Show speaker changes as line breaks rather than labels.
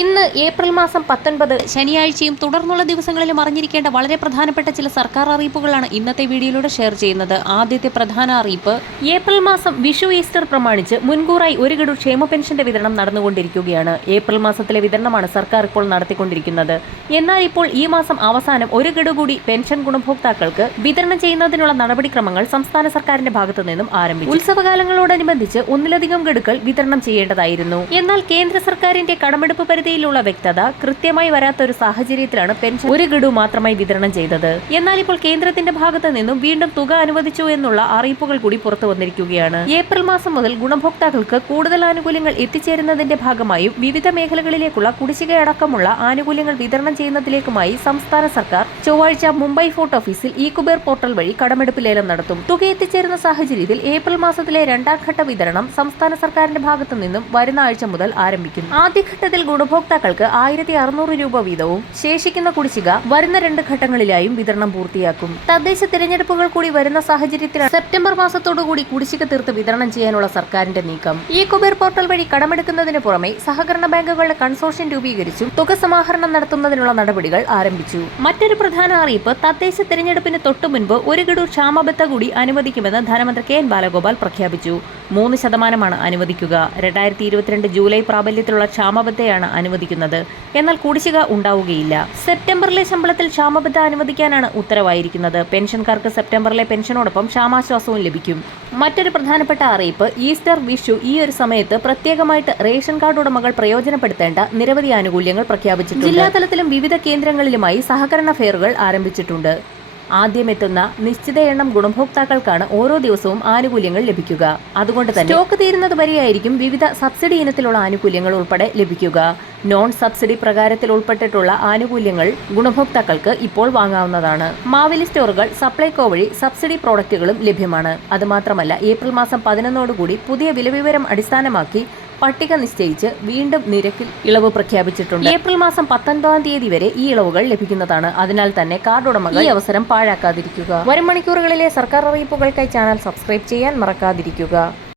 ഇന്ന് ഏപ്രിൽ മാസം പത്തൊൻപത് ശനിയാഴ്ചയും തുടർന്നുള്ള ദിവസങ്ങളിലും അറിഞ്ഞിരിക്കേണ്ട വളരെ പ്രധാനപ്പെട്ട ചില സർക്കാർ അറിയിപ്പുകളാണ് ഇന്നത്തെ വീഡിയോയിലൂടെ ഷെയർ ചെയ്യുന്നത്. ആദ്യത്തെ പ്രധാന അറിയിപ്പ് ഏപ്രിൽ മാസം വിഷു ഈസ്റ്റർ പ്രമാണിച്ച് മുൻകൂറായി ഒരു ഗഡു ക്ഷേമ പെൻഷന്റെ വിതരണം നടന്നുകൊണ്ടിരിക്കുകയാണ്. ഏപ്രിൽ മാസത്തിലെ വിതരണമാണ് സർക്കാർ ഇപ്പോൾ നടത്തിക്കൊണ്ടിരിക്കുന്നത്. എന്നാൽ ഇപ്പോൾ ഈ മാസം അവസാനം ഒരു ഗഡു കൂടി പെൻഷൻ ഗുണഭോക്താക്കൾക്ക് വിതരണം ചെയ്യുന്നതിനുള്ള നടപടിക്രമങ്ങൾ സംസ്ഥാന സർക്കാരിന്റെ ഭാഗത്തു നിന്നും ആരംഭിച്ചു. ഉത്സവകാലങ്ങളോടനുബന്ധിച്ച് ഒന്നിലധികം ഗഡുക്കൾ വിതരണം ചെയ്യേണ്ടതായിരുന്നു. എന്നാൽ കേന്ദ്ര സർക്കാരിന്റെ കടമെടുപ്പ് പരിധിയിലുള്ള വ്യക്തത കൃത്യമായി വരാത്ത ഒരു സാഹചര്യത്തിലാണ് പെൻഷൻ ഒരു ഗഡു മാത്രമായി വിതരണം ചെയ്തത്. എന്നാൽ ഇപ്പോൾ കേന്ദ്രത്തിന്റെ ഭാഗത്തു നിന്നും വീണ്ടും തുക അനുവദിച്ചു എന്നുള്ള അറിയിപ്പുകൾ കൂടി പുറത്തു വന്നിരിക്കുകയാണ്. ഏപ്രിൽ മാസം മുതൽ ഗുണഭോക്താക്കൾക്ക് കൂടുതൽ ആനുകൂല്യങ്ങൾ എത്തിച്ചേരുന്നതിന്റെ ഭാഗമായും വിവിധ മേഖലകളിലേക്കുള്ള കുടിശ്ശികയടക്കമുള്ള ആനുകൂല്യങ്ങൾ വിതരണം ചെയ്യുന്നതിലേക്കുമായി സംസ്ഥാന സർക്കാർ ചൊവ്വാഴ്ച മുംബൈ ഫോർട്ട് ഓഫീസിൽ ഇ കുബേർ പോർട്ടൽ വഴി കടമെടുപ്പ് ലേലം നടത്തും. തുക എത്തിച്ചേരുന്ന സാഹചര്യത്തിൽ ഏപ്രിൽ മാസത്തിലെ രണ്ടാം ഘട്ട വിതരണം സംസ്ഥാന സർക്കാരിന്റെ ഭാഗത്തു നിന്നും വരുന്ന ആഴ്ച മുതൽ ആരംഭിക്കും. ആദ്യഘട്ടത്തിൽ ഗുണഭോക്താക്കൾക്ക് ആയിരത്തി അറുന്നൂറ് രൂപ വീതവും ശേഷിക്കുന്ന കുടിശ്ശിക വരുന്ന രണ്ട് ഘട്ടങ്ങളിലായും വിതരണം പൂർത്തിയാക്കും. തദ്ദേശ തിരഞ്ഞെടുപ്പുകൾ കൂടി വരുന്ന സാഹചര്യത്തിൽ സെപ്റ്റംബർ മാസത്തോടുകൂടി കുടിശ്ശിക തീർത്ത് വിതരണം ചെയ്യാനുള്ള സർക്കാരിന്റെ നീക്കം. ഈ കുബേർ പോർട്ടൽ വഴി കടമെടുക്കുന്നതിന് പുറമെ സഹകരണ ബാങ്കുകളുടെ കൺസോർഷ്യം രൂപീകരിച്ചും തുക സമാഹരണം നടത്തുന്നതിനുള്ള നടപടികൾ ആരംഭിച്ചു. മറ്റൊരു പ്രധാന അറിയിപ്പ് തദ്ദേശ തെരഞ്ഞെടുപ്പിന് തൊട്ടുമുൻപ് ഒരു ഗഡു ക്ഷാമബത്ത കൂടി അനുവദിക്കുമെന്ന് ധനമന്ത്രി കെ എൻ ബാലഗോപാൽ പ്രഖ്യാപിച്ചു. മൂന്ന് ശതമാനമാണ് അനുവദിക്കുക. രണ്ടായിരത്തി ഇരുപത്തിരണ്ട് ജൂലൈ പ്രാബല്യത്തിലുള്ള ക്ഷാമബത്തയാണ് അനുവദിക്കുന്നത്. എന്നാൽ കുടിശ്ശിക ഉണ്ടാവുകയില്ല. സെപ്റ്റംബറിലെ ശമ്പളത്തിൽ ക്ഷാമബത്ത അനുവദിക്കാനാണ് ഉത്തരവായിരിക്കുന്നത്. പെൻഷൻകാർക്ക് സെപ്റ്റംബറിലെ പെൻഷനോടൊപ്പം ക്ഷാമാശ്വാസവും ലഭിക്കും. മറ്റൊരു പ്രധാനപ്പെട്ട അറിയിപ്പ് ഈസ്റ്റർ വിഷു ഈ ഒരു സമയത്ത് പ്രത്യേകമായിട്ട് റേഷൻ കാർഡ് ഉടമകൾ പ്രയോജനപ്പെടുത്തേണ്ട നിരവധി ആനുകൂല്യങ്ങൾ പ്രഖ്യാപിച്ചിട്ടുണ്ട്. ജില്ലാതലത്തിലും വിവിധ കേന്ദ്രങ്ങളിലുമായി സഹകരണ ഫെയറുകൾ ആരംഭിച്ചിട്ടുണ്ട്. ആദ്യം എത്തുന്ന നിശ്ചിത എണ്ണം ഗുണഭോക്താക്കൾക്കാണ് ഓരോ ദിവസവും ആനുകൂല്യങ്ങൾ ലഭിക്കുക. അതുകൊണ്ട് തന്നെ സ്റ്റോക്ക് തീരുന്നത് വരെയായിരിക്കും വിവിധ സബ്സിഡി ഇനത്തിലുള്ള ആനുകൂല്യങ്ങൾ ഉൾപ്പെടെ ലഭിക്കുക. നോൺ സബ്സിഡി പ്രകാരത്തിൽ ഉൾപ്പെട്ടിട്ടുള്ള ആനുകൂല്യങ്ങൾ ഗുണഭോക്താക്കൾക്ക് ഇപ്പോൾ വാങ്ങാവുന്നതാണ്. മാവേലി സ്റ്റോറുകൾ സപ്ലൈകോ വഴി സബ്സിഡി പ്രോഡക്റ്റുകളും ലഭ്യമാണ്. അതുമാത്രമല്ല ഏപ്രിൽ മാസം പതിനൊന്നോടുകൂടി പുതിയ വിലവിവരം അടിസ്ഥാനമാക്കി പട്ടിക നിശ്ചയിച്ച് വീണ്ടും നിരക്കിൽ ഇളവ് പ്രഖ്യാപിച്ചിട്ടുണ്ട്. ഏപ്രിൽ മാസം പത്തൊൻപതാം തീയതി വരെ ഈ ഇളവുകൾ ലഭിക്കുന്നതാണ്. അതിനാൽ തന്നെ കാർഡ് ഉടമകൾ ഈ അവസരം പാഴാക്കാതിരിക്കുക. വരും മണിക്കൂറുകളിലെ സർക്കാർ അറിയിപ്പുകൾക്കായി ചാനൽ സബ്സ്ക്രൈബ് ചെയ്യാൻ മറക്കാതിരിക്കുക.